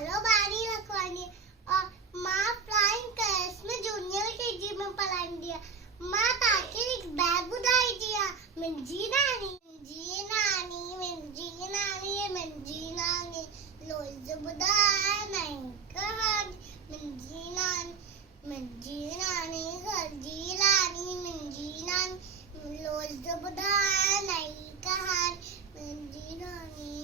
हेलो बारी रखवानी और माँ फ्लाइंग कलर्स में जूनियर केजी में पढ़ाई दिया माँ ताकि एक बैग उठाई दिया मिंजी नानी लोज बुदाय नहीं कहत मिंजी नानी खर्जी लानी मिंजी नानी लोज बुदाय नहीं कहत मिंजी नानी